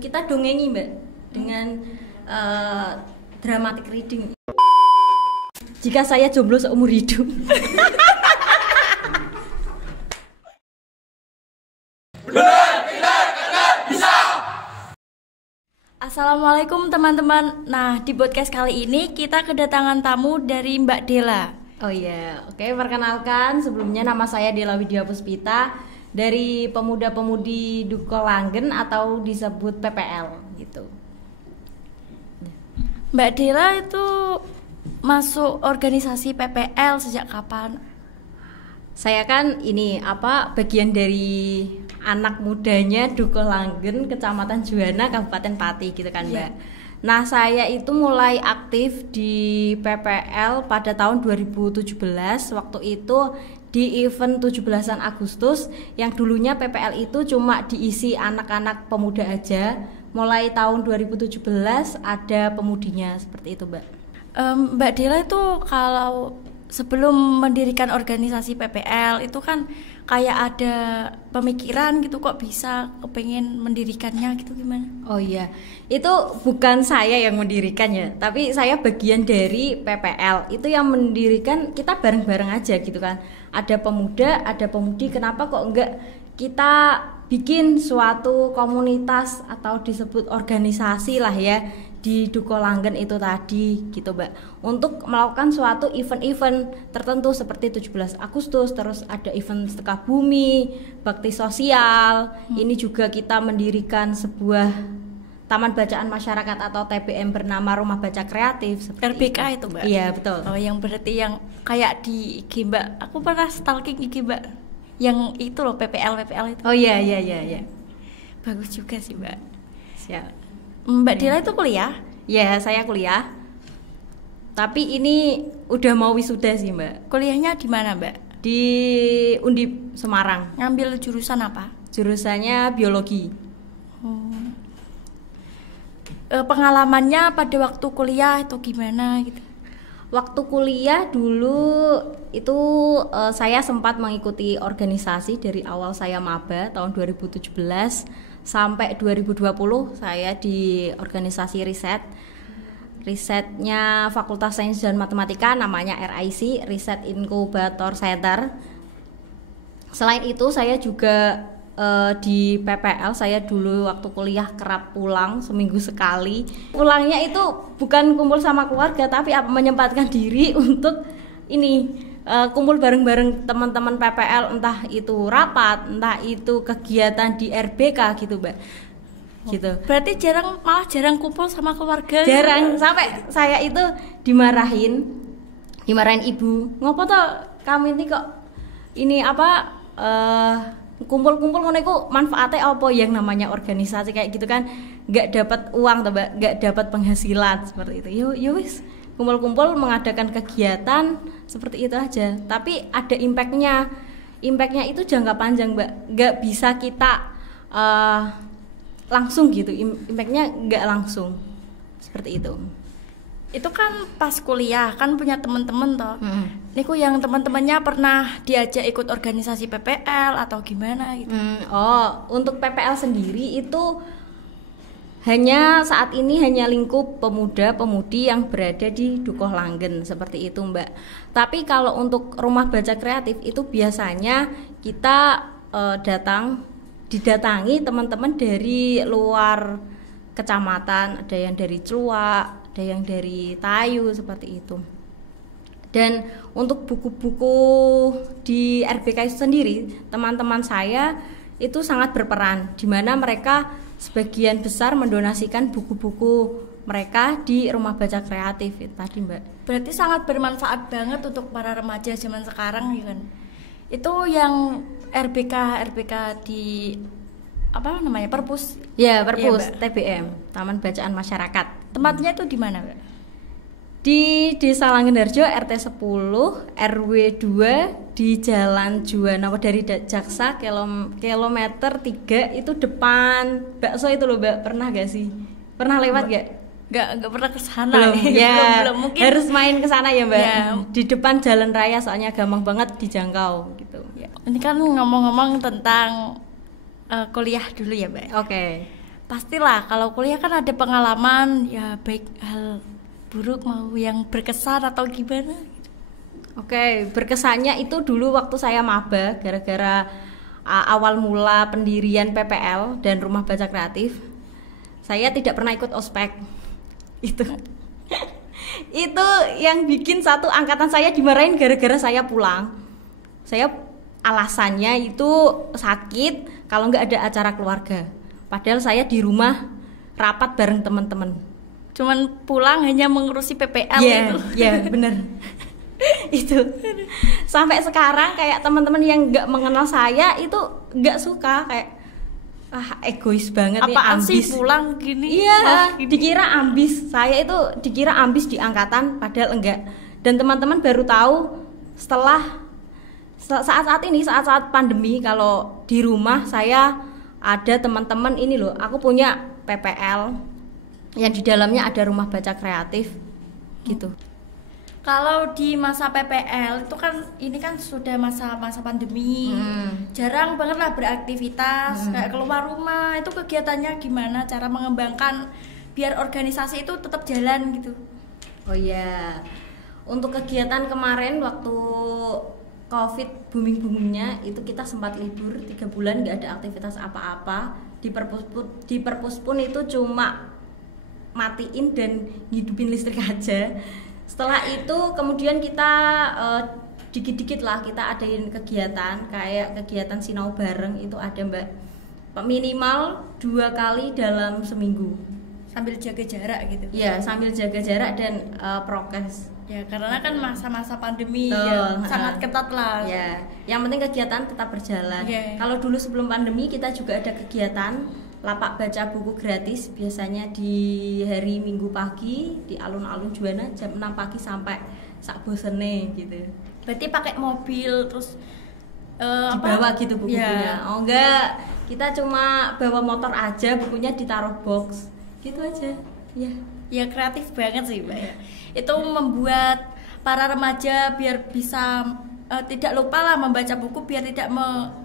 Kita dongengi Mbak dengan dramatic reading. Jika saya jomblo seumur hidup. Assalamualaikum teman-teman. Nah, di podcast kali ini kita kedatangan tamu dari Mbak Dela. Oh iya, oke, perkenalkan sebelumnya nama saya Dela Widya Puspita dari Pemuda-Pemudi Duko Langen atau disebut PPL gitu. Mbak Dela itu masuk organisasi PPL sejak kapan? Saya kan bagian dari anak mudanya Duko Langen, Kecamatan Juwana, Kabupaten Pati gitu kan, Mbak. Nah, saya itu mulai aktif di PPL pada tahun 2017. Waktu itu di event 17-an Agustus yang dulunya PPL itu cuma diisi anak-anak pemuda aja. Mulai tahun 2017 ada pemudinya, seperti itu, Mbak. Mbak Dela itu kalau sebelum mendirikan organisasi PPL itu kan kayak ada pemikiran gitu, kok bisa kepengen mendirikannya gitu, gimana? Oh iya, itu bukan saya yang mendirikan ya, tapi saya bagian dari PPL. Itu yang mendirikan kita bareng-bareng aja gitu kan. Ada pemuda, ada pemudi, kenapa kok enggak kita bikin suatu komunitas atau disebut organisasi lah ya di Duko Langen itu tadi gitu, Mbak, untuk melakukan suatu event-event tertentu seperti 17 Agustus, terus ada event sedekah bumi, bakti sosial. Ini juga kita mendirikan sebuah Taman Bacaan Masyarakat atau TBM bernama Rumah Baca Kreatif RBK itu, Mbak? Iya, betul. Oh, yang berarti yang kayak di IG, Mbak. Aku pernah stalking IG, Mbak. Yang itu loh, PPL itu. Oh iya. Bagus juga sih, Mbak. Siap. Mbak Dela itu kuliah? Ya, saya kuliah. Tapi ini udah mau wisuda sih, Mbak. Kuliahnya di mana, Mbak? Di Undip Semarang. Ngambil jurusan apa? Jurusannya biologi. Pengalamannya pada waktu kuliah itu gimana gitu? Waktu kuliah dulu itu saya sempat mengikuti organisasi dari awal saya maba tahun 2017 sampai 2020 saya di organisasi risetnya Fakultas Sains dan Matematika, namanya RIC, Research Incubator Center. Selain itu saya juga di PPL, saya dulu waktu kuliah kerap pulang seminggu sekali. Pulangnya itu bukan kumpul sama keluarga, tapi menyempatkan diri untuk kumpul bareng-bareng teman-teman PPL, entah itu rapat, entah itu kegiatan di RBK gitu, Mbak. Gitu. Berarti malah jarang kumpul sama keluarga. Jarang, sampai saya itu dimarahin ibu. Ngopo toh kamu ini kok kumpul-kumpul ngono iku manfaatnya apa, yang namanya organisasi kayak gitu kan nggak dapat uang toh, Mbak, nggak dapat penghasilan seperti itu. Yo wis, kumpul-kumpul mengadakan kegiatan seperti itu aja, tapi ada impactnya itu jangka panjang, Mbak, nggak bisa kita langsung gitu, impactnya nggak langsung seperti itu. Itu kan pas kuliah kan punya teman-teman toh. Niku yang teman-temannya pernah diajak ikut organisasi PPL atau gimana gitu. Untuk PPL sendiri itu saat ini hanya lingkup pemuda-pemudi yang berada di Duko Langen seperti itu, Mbak. Tapi kalau untuk Rumah Baca Kreatif itu biasanya kita didatangi teman-teman dari luar kecamatan, ada yang dari Celuak, ada yang dari Tayu seperti itu. Dan untuk buku-buku di RBK itu sendiri, teman-teman saya itu sangat berperan, di mana mereka sebagian besar mendonasikan buku-buku mereka di Rumah Baca Kreatif itu tadi, Mbak. Berarti sangat bermanfaat banget untuk para remaja zaman sekarang ya kan. Itu yang RBK di Perpus? Ya, Perpus, ya, TBM, Taman Bacaan Masyarakat. Tempatnya itu di mana, Mbak? Di Desa Langenharjo, RT 10, RW 2, di Jalan Juwana dari Jaksa kilometer 3 itu depan bakso itu loh, Mbak. Pernah gak sih? Pernah lewat gak? Gak pernah ke sana. Belum, ya. belum. Mungkin harus main ke sana ya, Mbak. Ya. Di depan jalan raya, soalnya gampang banget dijangkau gitu. Ya. Ini kan ngomong-ngomong tentang kuliah dulu ya, Mbak. Oke. pastilah kalau kuliah kan ada pengalaman ya, baik hal buruk mau yang berkesan atau gimana. Oke, berkesannya itu dulu waktu saya maba, gara-gara awal mula pendirian PPL dan Rumah Baca Kreatif, saya tidak pernah ikut ospek. Itu itu yang bikin satu angkatan saya dimarahin gara-gara saya pulang. Saya alasannya itu sakit kalau nggak ada acara keluarga. Padahal saya di rumah rapat bareng teman-teman. Cuman pulang hanya mengurusi PPL itu. Iya, bener. Itu sampai sekarang kayak teman-teman yang nggak mengenal saya itu nggak suka, kayak egois banget nih, apaan ambis sih pulang gini. Iya, dikira ambis. Saya itu dikira ambis di angkatan, padahal enggak. Dan teman-teman baru tahu setelah saat-saat ini, saat-saat pandemi, kalau di rumah saya ada teman-teman ini loh, aku punya PPL yang di dalamnya ada Rumah Baca Kreatif gitu. Kalau di masa PPL itu kan ini kan sudah masa pandemi, jarang banget lah beraktivitas, kayak keluar rumah. Itu kegiatannya gimana? Cara mengembangkan biar organisasi itu tetap jalan gitu. Oh iya, untuk kegiatan kemarin waktu COVID booming-boomingnya itu kita sempat libur 3 bulan, nggak ada aktivitas apa-apa. Di perpus pun itu cuma matiin dan ngidupin listrik aja. Setelah itu kemudian kita dikit-dikit lah kita adain kegiatan, kayak kegiatan sinau bareng itu ada Mbak, minimal 2 kali dalam seminggu, sambil jaga jarak gitu. Ya, sambil jaga jarak dan prokes. Ya, karena kan masa-masa pandemi ya, sangat ketat lah. Ya, yang penting kegiatan tetap berjalan. Kalau dulu sebelum pandemi kita juga ada kegiatan lapak baca buku gratis, biasanya di hari Minggu pagi di alun-alun Juwana jam 6 pagi sampai sak bosene gitu. Berarti pakai mobil terus dibawa gitu bukunya? Oh enggak, kita cuma bawa motor aja, bukunya ditaruh box gitu aja. Ya kreatif banget sih Mbak ya. Itu membuat para remaja biar bisa tidak lupa lah membaca buku, biar tidak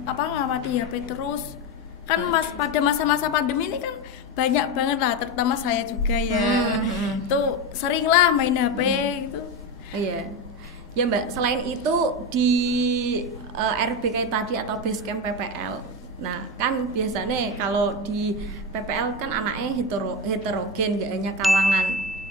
ngamati HP terus. Kan pada masa-masa pandemi ini kan banyak banget lah, terutama saya juga ya. Tuh sering lah main HP gitu. Iya. Ya Mbak, selain itu di RBK tadi atau Basecamp PPL. Nah, kan biasanya kalau di PPL kan anaknya heterogen, gak hanya kalangan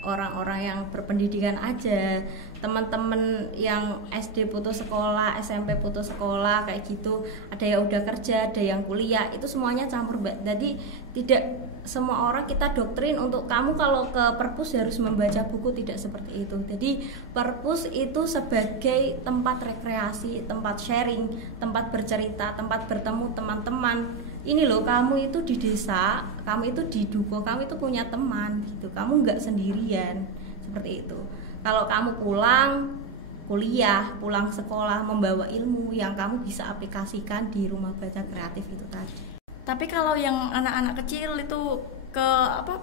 orang-orang yang berpendidikan aja, teman-teman yang SD putus sekolah, SMP putus sekolah kayak gitu, ada yang udah kerja, ada yang kuliah, itu semuanya campur Mbak. Jadi tidak semua orang kita doktrin untuk kamu kalau ke perpus harus membaca buku, tidak seperti itu. Jadi perpus itu sebagai tempat rekreasi, tempat sharing, tempat bercerita, tempat bertemu teman-teman. Ini loh, kamu itu di desa, kamu itu di Duko, kamu itu punya teman gitu, kamu nggak sendirian, seperti itu. Kalau kamu pulang kuliah, pulang sekolah membawa ilmu yang kamu bisa aplikasikan di Rumah Baca Kreatif itu tadi. Tapi kalau yang anak-anak kecil itu ke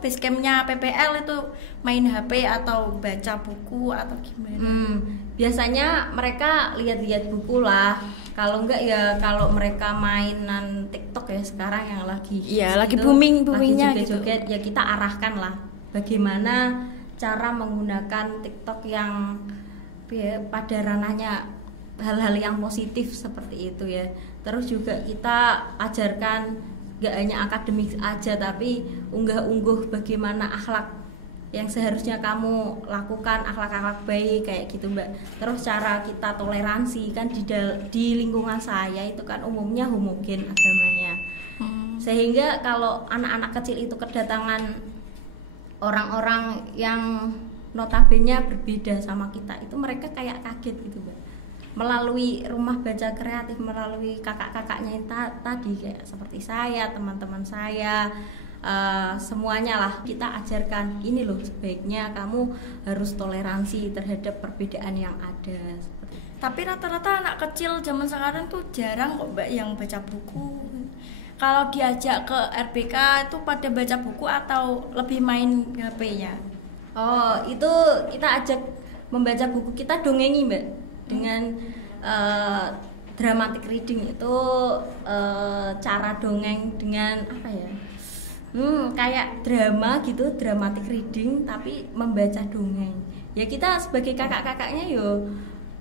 basecampnya PPL itu main HP atau baca buku atau gimana? Biasanya mereka lihat-lihat buku lah. Kalau enggak ya kalau mereka mainan TikTok ya sekarang yang lagi lagi boomingnya lagi gitu. joget, ya kita arahkan lah bagaimana cara menggunakan TikTok yang pada ranahnya hal-hal yang positif seperti itu ya. Terus juga kita ajarkan gak hanya akademik aja, tapi unggah-ungguh bagaimana akhlak yang seharusnya kamu lakukan, akhlak-akhlak baik kayak gitu Mbak. Terus cara kita toleransi kan di lingkungan saya itu kan umumnya homogen agamanya, sehingga kalau anak-anak kecil itu kedatangan orang-orang yang notabene berbeda sama kita, itu mereka kayak kaget gitu Mbak. Melalui Rumah Baca Kreatif, melalui kakak-kakaknya yang tadi kayak seperti saya, teman-teman saya, semuanya lah kita ajarkan, ini loh sebaiknya kamu harus toleransi terhadap perbedaan yang ada. Tapi rata-rata anak kecil zaman sekarang tuh jarang kok Mbak yang baca buku. Kalau diajak ke RBK itu pada baca buku atau lebih main HP-nya? Oh, itu kita ajak membaca buku, kita dongengi Mbak. Dengan dramatic reading itu cara dongeng dengan apa ya, Kayak drama gitu, dramatic reading tapi membaca dongeng. Ya kita sebagai kakak-kakaknya yo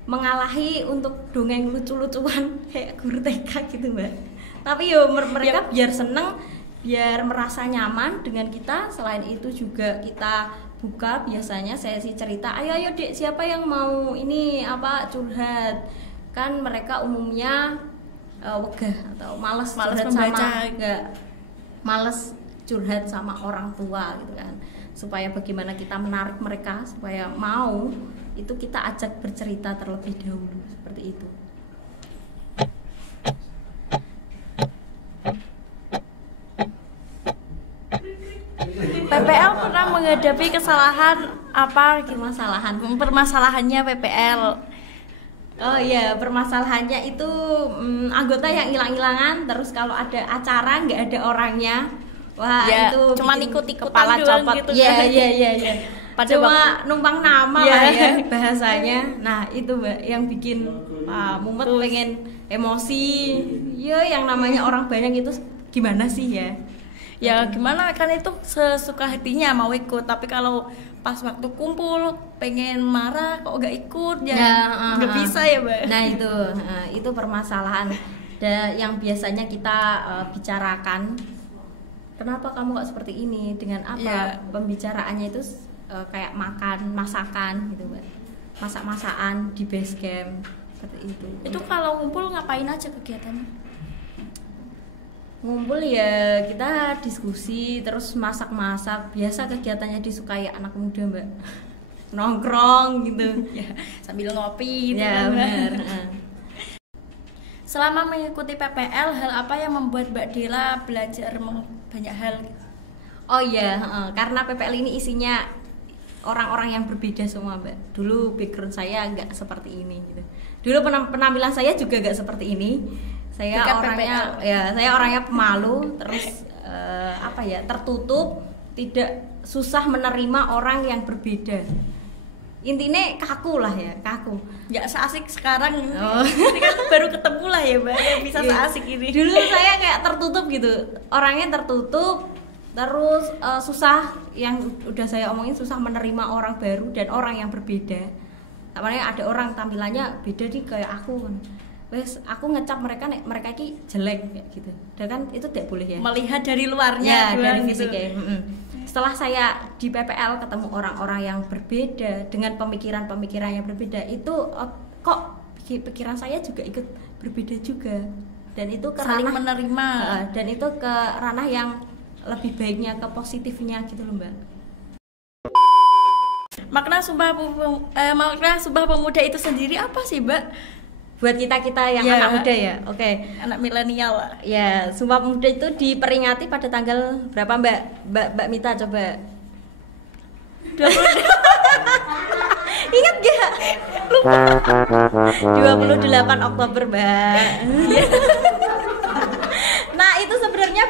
mengalahi untuk dongeng lucu-lucuan kayak guru TK gitu mbak. Tapi yo mereka biar seneng, biar merasa nyaman dengan kita. Selain itu juga kita buka biasanya sesi cerita. Ayo dek, siapa yang mau ini apa curhat? Kan mereka umumnya wegah atau males curhat membaca, males curhat sama orang tua gitu kan. Supaya bagaimana kita menarik mereka supaya mau, itu kita ajak bercerita terlebih dahulu seperti itu. PPL pernah menghadapi kesalahan apa gitu? Permasalahannya PPL. Oh iya, permasalahannya itu anggota yang hilang-hilangan, terus kalau ada acara nggak ada orangnya. Wah, ya, itu cuma ikut-ikutan kepala copot gitu. Iya. Cuma numpang nama ya. Lah ya bahasanya. Nah, itu Mbak yang bikin mumet, pengen emosi. Ya, yang namanya orang banyak itu gimana sih ya? Ya gimana kan itu sesuka hatinya mau ikut, tapi kalau pas waktu kumpul pengen marah kok gak ikut ya nggak bisa ya Mbak. Nah itu permasalahan yang biasanya kita bicarakan. Kenapa kamu kok seperti ini, dengan apa? Ya. Pembicaraannya itu kayak masakan gitu Mbak, masak-masakan di base camp seperti itu. Itu kalau ngumpul ngapain aja kegiatannya? Ngumpul ya kita diskusi terus masak-masak, biasa kegiatannya disukai anak muda Mbak. Nongkrong gitu ya, sambil ngopi gitu ya, benar. Selama mengikuti PPL, hal apa yang membuat Mbak Dela belajar banyak hal? Oh iya, karena PPL ini isinya orang-orang yang berbeda semua Mbak. Dulu background saya nggak seperti ini gitu. Dulu penampilan saya juga nggak seperti ini. Saya orangnya pemalu, terus tertutup, tidak susah menerima orang yang berbeda. Intinya kaku lah ya, kaku. Nggak seasik sekarang. Ini kan baru ketemu lah ya Mbak, yang bisa seasik ini. Dulu saya kayak tertutup gitu, orangnya tertutup, terus susah, yang udah saya omongin, susah menerima orang baru dan orang yang berbeda. Apalagi ada orang tampilannya beda nih kayak aku kan. Wes aku ngecap mereka ini jelek kayak gitu. Dan kan itu tidak boleh ya. Melihat dari luarnya ya, dari fisiknya. Setelah saya di PPL ketemu orang-orang yang berbeda dengan pemikiran-pemikiran yang berbeda, itu kok pikiran saya juga ikut berbeda juga. Dan itu ke saling menerima. Dan itu ke ranah yang lebih baiknya, ke positifnya gitu loh Mbak. Makna Sumpah Pemuda itu sendiri apa sih Mbak? Buat kita yang anak muda ya, oke. Anak milenial lah. Ya, Sumpah Pemuda itu diperingati pada tanggal berapa Mbak Mita coba? 20. Ingat gak? Lupa. 28 Oktober Mbak. Nah itu sebenarnya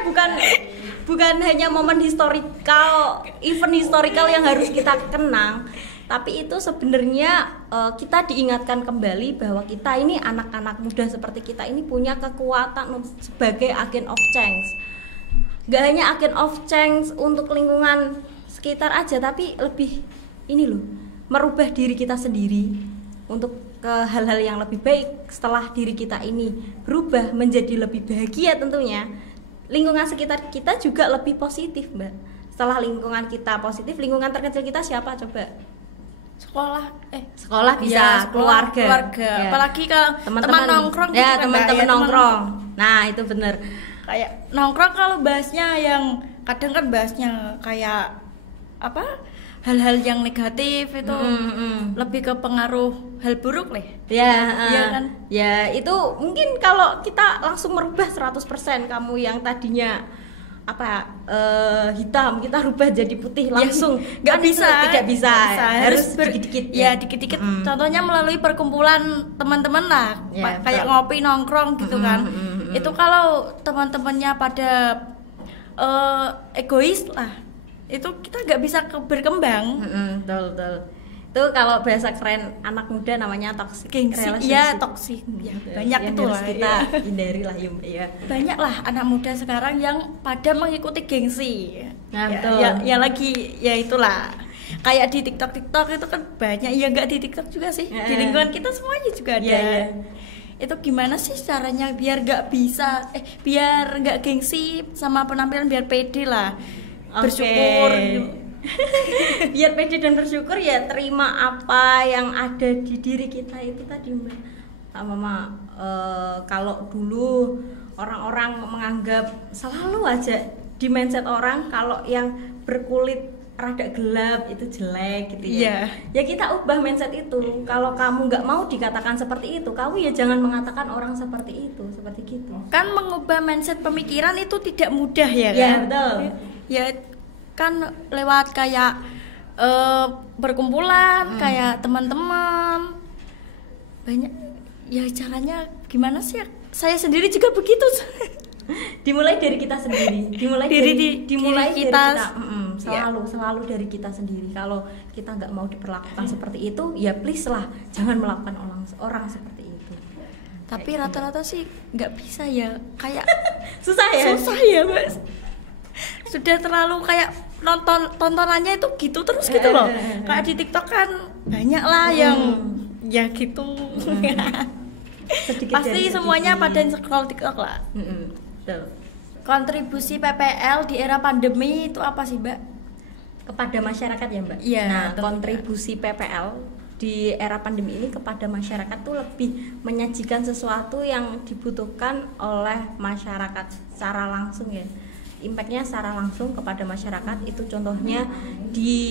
bukan hanya momen historical, event historical yang harus kita kenang, tapi itu sebenarnya kita diingatkan kembali bahwa kita ini anak-anak muda seperti kita ini punya kekuatan sebagai agent of change. Gak hanya agent of change untuk lingkungan sekitar aja, tapi lebih ini loh, merubah diri kita sendiri untuk ke hal-hal yang lebih baik. Setelah diri kita ini berubah menjadi lebih bahagia, tentunya lingkungan sekitar kita juga lebih positif Mbak. Setelah lingkungan kita positif, lingkungan terkecil kita siapa coba? Sekolah bisa, ya, keluarga. Ya. Apalagi kalau teman nongkrong ya, teman-teman nongkrong. Nah itu bener, kayak nongkrong kalau bahasnya yang kadang kan bahasnya kayak apa, hal-hal yang negatif itu lebih ke pengaruh hal buruk lah ya kan? Ya itu mungkin kalau kita langsung merubah 100%, kamu yang tadinya hitam kita rubah jadi putih langsung nggak bisa, tidak bisa. Harus dikit-dikit ya dikit-dikit. Contohnya melalui perkumpulan teman-teman lah ya, kayak ngopi nongkrong gitu kan. Itu kalau teman-temannya pada egois lah, itu kita nggak bisa berkembang. Betul. Itu kalau bahasa keren anak muda namanya toxic gengsi. relationship. Iya, toxic. Ya, banyak yang itu harus lah kita ya. hindari lah ya Mbak ya. Banyak lah anak muda sekarang yang pada mengikuti gengsi. Nah, ya, betul. ya lagi ya itulah. Kayak di TikTok itu kan banyak, ya nggak di TikTok juga sih. Di lingkungan kita semuanya juga ada. Iya. Itu gimana sih caranya biar biar nggak gengsi sama penampilan, biar pede lah. Oke. Bersyukur. Biar pede dan bersyukur ya, terima apa yang ada di diri kita itu tadi Mbak. Mama, kalau dulu orang-orang menganggap selalu aja di mindset orang kalau yang berkulit rada gelap itu jelek gitu ya. Ya kita ubah mindset itu. Kalau kamu nggak mau dikatakan seperti itu, kamu ya jangan mengatakan orang seperti itu, seperti gitu. Kan mengubah mindset pemikiran itu tidak mudah ya kan? Ya betul. Ya kan lewat kayak berkumpulan, kayak teman-teman. Banyak ya, caranya gimana sih? Saya sendiri juga begitu. Dimulai dari kita sendiri, dimulai Diri kita. Selalu dari kita sendiri. Kalau kita nggak mau diperlakukan seperti itu, ya please lah jangan melakukan orang seperti itu. Tapi rata-rata sih nggak bisa ya, kayak susah ya Mas. Sudah terlalu kayak tontonannya itu gitu terus gitu loh. Kayak di TikTok kan banyak lah yang ya gitu. Pasti semuanya pada scroll TikTok lah. Betul. Kontribusi PPL di era pandemi itu apa sih Mbak? Kepada masyarakat ya Mbak? Iya. Nah, kontribusi PPL di era pandemi ini kepada masyarakat tuh lebih menyajikan sesuatu yang dibutuhkan oleh masyarakat secara langsung ya. Impactnya secara langsung kepada masyarakat itu contohnya di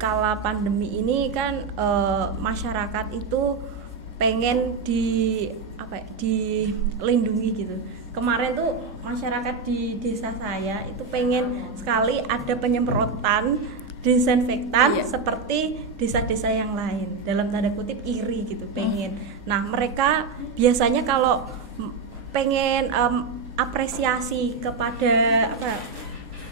kala pandemi ini kan masyarakat itu pengen dilindungi gitu. Kemarin tuh masyarakat di desa saya itu pengen sekali ada penyemprotan disinfektan seperti desa-desa yang lain, dalam tanda kutip iri gitu pengen. Nah mereka biasanya kalau pengen apresiasi kepada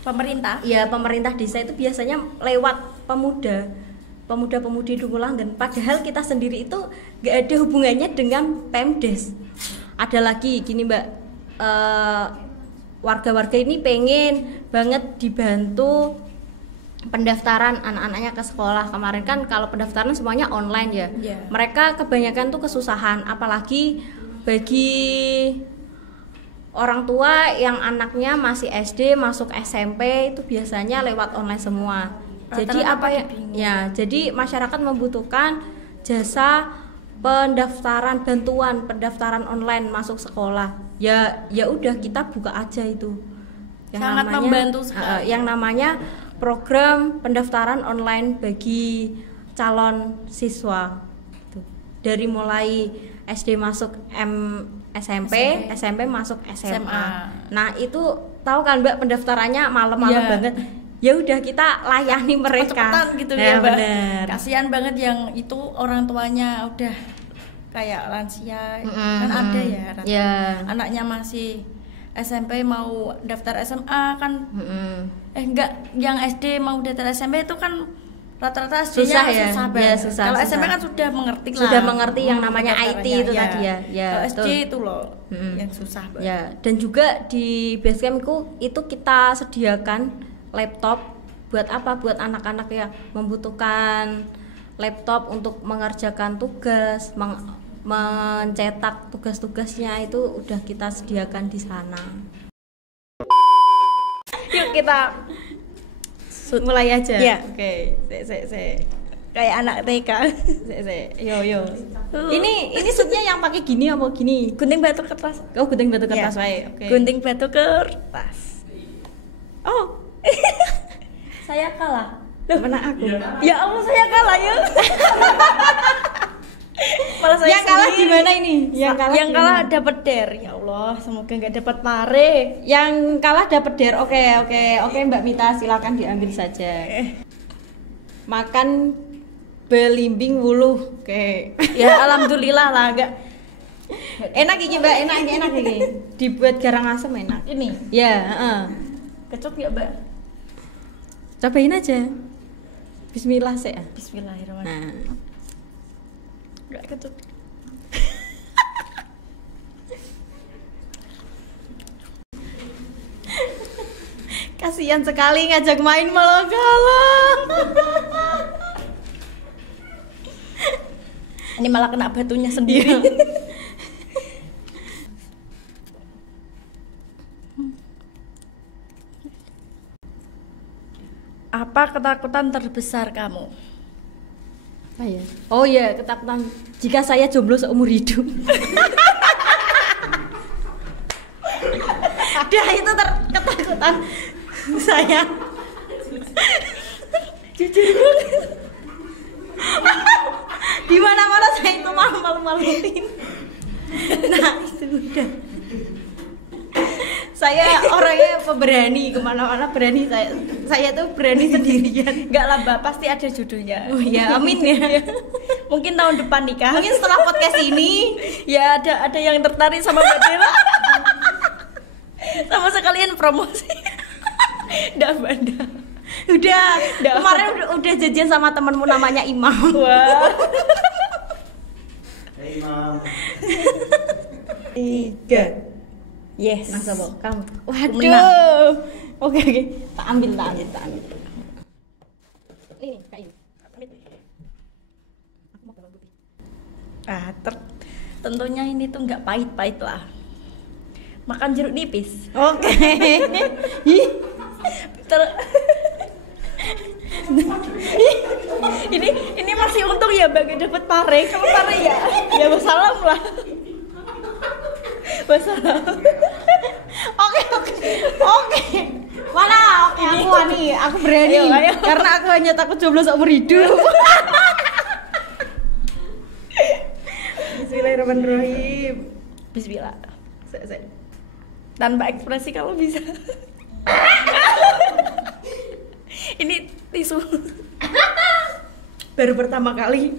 Pemerintah? Ya pemerintah desa itu biasanya lewat pemuda-pemudi Dukuhlanggen. Padahal kita sendiri itu gak ada hubungannya dengan Pemdes. Ada lagi gini Mbak, warga-warga ini pengen banget dibantu pendaftaran anak-anaknya ke sekolah. Kemarin kan kalau pendaftaran semuanya online ya. Mereka kebanyakan tuh kesusahan, apalagi bagi orang tua yang anaknya masih SD masuk SMP itu biasanya lewat online semua. Jadi jadi masyarakat membutuhkan jasa pendaftaran online masuk sekolah. Ya udah kita buka aja itu. Yang sangat namanya, membantu sekali. Yang namanya program pendaftaran online bagi calon siswa. Dari mulai SD masuk SMP masuk SMA. Nah, itu tahu kan Mbak pendaftarannya malam-malam banget. Ya udah kita layani mereka. Cepetan gitu ya, Mbak. Kasihan banget yang itu orang tuanya udah kayak lansia. Kan ada ya, anaknya masih SMP mau daftar SMA kan. Enggak, yang SD mau daftar SMP itu kan rata-rata susah banget. Kalau SMP kan sudah mengerti lah. Sudah mengerti yang namanya IT itu tadi ya. Kalau SD itu loh yang susah banget. Ya, dan juga di Basecampku itu kita sediakan laptop buat apa? Buat anak-anak yang membutuhkan laptop untuk mengerjakan tugas, mencetak tugas-tugasnya itu udah kita sediakan di sana. Yuk kita mulai aja. Ya. Oke, kayak anak TK. Yo. Ini shootnya yang pakai gini apa gini? Gunting batu kertas. Oh, gunting batu kertas wae. Oke. Gunting batu kertas. Oh. Saya kalah. Mana aku? Ya Allah, saya kalah ya. Malah saya yang kalah gimana ini? Yang kalah dapat der. Ya Allah, semoga enggak dapat pare. Yang kalah dapat der. Oke, Mbak Mita silakan diambil saja. Makan belimbing wuluh. Oke. Ya alhamdulillah lah, enggak. Enak iki Mbak, enak iki. Dibuat garang asem enak. Ini. Ya, Kecut enggak, Mbak? Cobain aja. Bismillah sih. Bismillahirrahmanirrahim. Nah, Enggak ketut. kasihan sekali ngajak main malah kalah. Ini malah kena batunya sendiri. Apa ketakutan terbesar kamu? Apa ya? Oh iya, ketakutan jika saya jomblo seumur hidup. Dah itu ketakutan saya. Jujur banget. Di mana-mana saya itu malu-maluin. Nah, itu udah. Saya orangnya pemberani, kemana-mana berani saya tuh berani sendirian. Enggak lah Mbak, pasti ada jodohnya. Oh ya, amin ya. Mungkin tahun depan nikah. Mungkin setelah podcast ini Ya ada yang tertarik sama Mbak Dela. Sama sekalian promosi. Nggak banda. udah kemarin udah janjian sama temenmu namanya Imam. Wah. Hey Mam. 3. Yes. Nah, coba kamu. Menang. Waduh. Oke. Tak ambil. Ini kayak ini. Aku mau bawang putih. Tentunya ini tuh nggak pahit-pahit lah. Makan jeruk nipis. Oke. ini masih untung ya Mbak dapat pare. Kalau pare ya wassalam lah. Wassalam. Oke. Mana? Aku berani. Ayo. Karena aku hanya takut jomblo seumur hidup. Bismillahirrahmanirrahim. Bismillah. Tanpa ekspresi kalau bisa. Ini tisu. Baru pertama kali.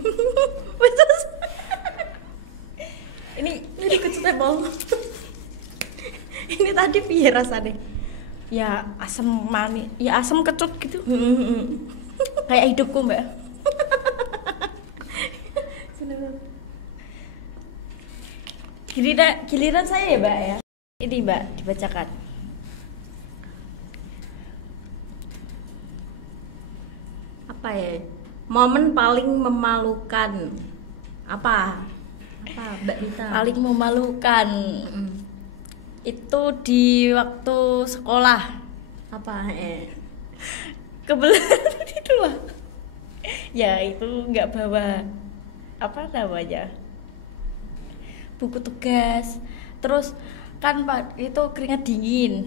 ini dikecetebol. Ini tadi piye rasanya? Ya asam manis, ya asam kecut gitu. Kayak hidupku Mbak. Giliran saya ya Mbak ya. Ini Mbak dibacakan. Apa ya? Momen paling memalukan. Apa Mbak Rita? Paling memalukan. Itu di waktu sekolah. Apa Kebetulan itu lah. Ya itu nggak bawa apa namanya buku tugas. Terus kan Pak itu keringat dingin.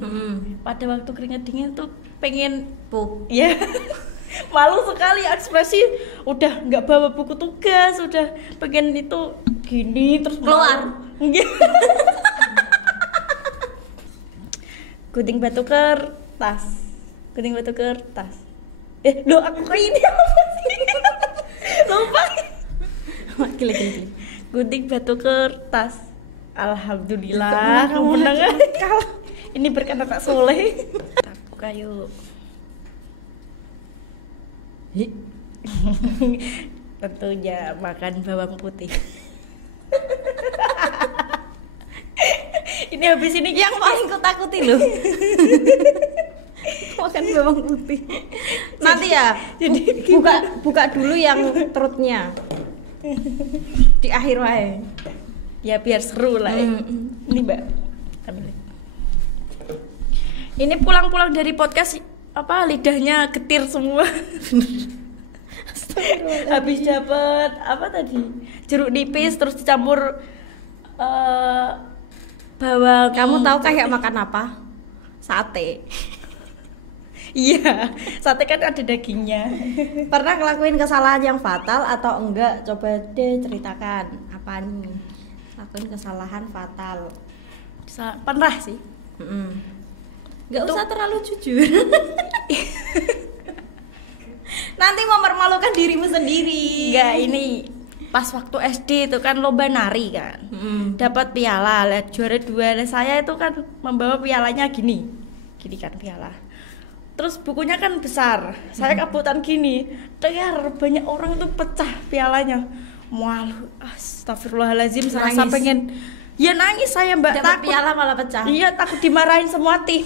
Pada waktu keringat dingin tuh pengen Pup. ya malu sekali ekspresi. Udah nggak bawa buku tugas, udah pengen itu gini terus Keluar. Gunting batu kertas. Loh aku kayak ini apa sih? Lupa. Gila. Gunting batu kertas. Alhamdulillah kamu menang. Ini berkat Pak Soleh. Buka yuk. Tentunya makan bawang putih. Ini habis ini Yang paling kutakuti loh. Makan bawang putih. Nanti ya. jadi buka dulu yang perutnya. Di akhir wae. ya biar seru lah ya. Ini Mbak ambil. Ini pulang-pulang dari podcast apa lidahnya getir semua. Habis dapat apa tadi jeruk nipis terus dicampur bawang. Kamu tahu kayak makan apa? Sate. Iya, sate kan ada dagingnya. Pernah ngelakuin kesalahan yang fatal atau enggak? Coba deh ceritakan. Apa nih? Lakuin kesalahan fatal. Pernah sih. Nggak usah terlalu jujur. Nanti mempermalukan dirimu sendiri. Enggak, ini pas waktu SD itu kan lomba nari kan. Dapat piala, juara 2. Dan saya itu kan membawa pialanya gini kan piala. Terus bukunya kan besar, saya kabutan gini, banyak orang tuh pecah pialanya. Malu, astagfirullahaladzim, serasa pengen ya nangis saya mbak. Dapat piala malah pecah. Iya, takut dimarahin semua tim.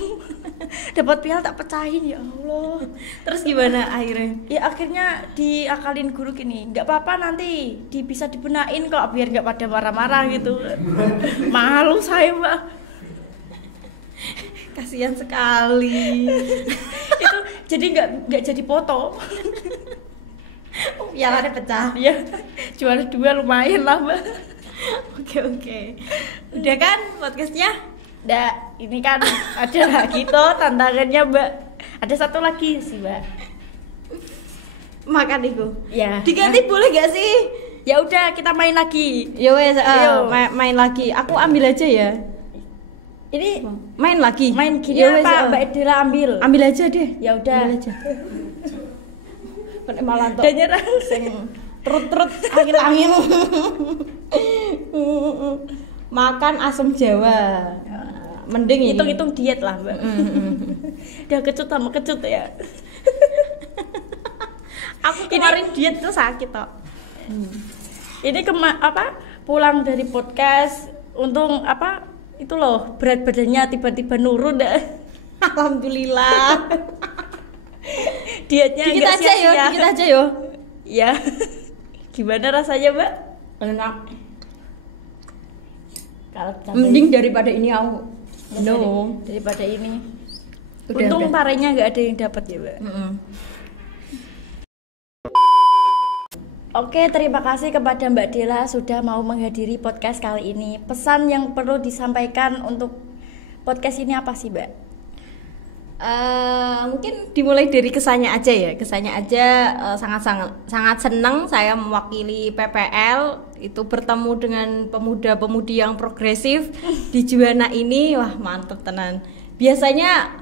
Dapat piala tak pecahin, ya Allah. Terus gimana akhirnya? Ya akhirnya diakalin guru gini, nggak apa-apa nanti bisa dibenain kok biar nggak pada marah-marah gitu. Malu saya mbak. Kasihan sekali. Itu jadi nggak jadi foto. Pialanya pecah. Iya, juara 2 lumayan lah mbak. Oke. Udah kan podcastnya? Udah, ini kan ada lagi tuh tantangannya mbak. Ada satu lagi sih mbak. Makan itu. Ya. Diganti boleh gak sih? Ya udah kita main lagi. Ya wes, Ayo. main lagi. Aku ambil aja ya. Ini Main lagi. main gini Ya wes, apa mbak Edila ambil? Ambil aja deh. Ya udah. Ambil aja. Malah tuh. Udah nyerah. Terut angin-angin. Makan asam Jawa. Mending ini. Hitung-hitung diet lah mbak. Udah kecut sama kecut ya. Aku kemarin diet tuh sakit toh. Ini pulang dari podcast, untung itu loh berat badannya tiba-tiba nurun dah. Alhamdulillah. Dietnya Dikit nggak aja yo, sia-sia. dikit aja yo. Ya. Gimana rasanya mbak? Enak. Kalau Mending daripada ini aku. no daripada ini. Udah, Untung udah. parenya nggak ada yang dapat ya mbak. Oke, terima kasih kepada Mbak Dela sudah mau menghadiri podcast kali ini. Pesan yang perlu disampaikan untuk podcast ini apa sih mbak? Mungkin dimulai dari kesannya aja ya. Kesannya aja sangat senang saya mewakili PPL itu bertemu dengan pemuda-pemudi yang progresif di Juwana ini. Wah, mantep tenan. Biasanya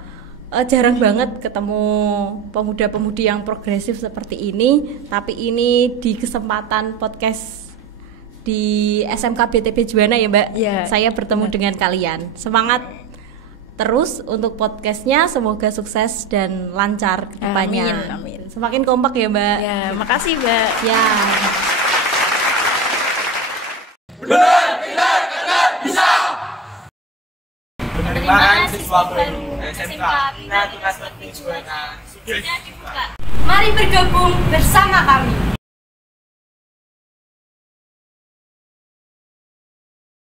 jarang banget ketemu pemuda-pemudi yang progresif seperti ini, tapi ini di kesempatan podcast di SMK BTP Juwana ya Mbak. Ya, saya bertemu dengan kalian. Semangat terus untuk podcastnya, semoga sukses dan lancar ke depannya. Amin. Semakin kompak ya Mbak. Ya, makasih mbak. Ya. Penerimaan siswa baru SMK Bina Tunas Bakti Juwana sudah dibuka. Mari bergabung bersama kami.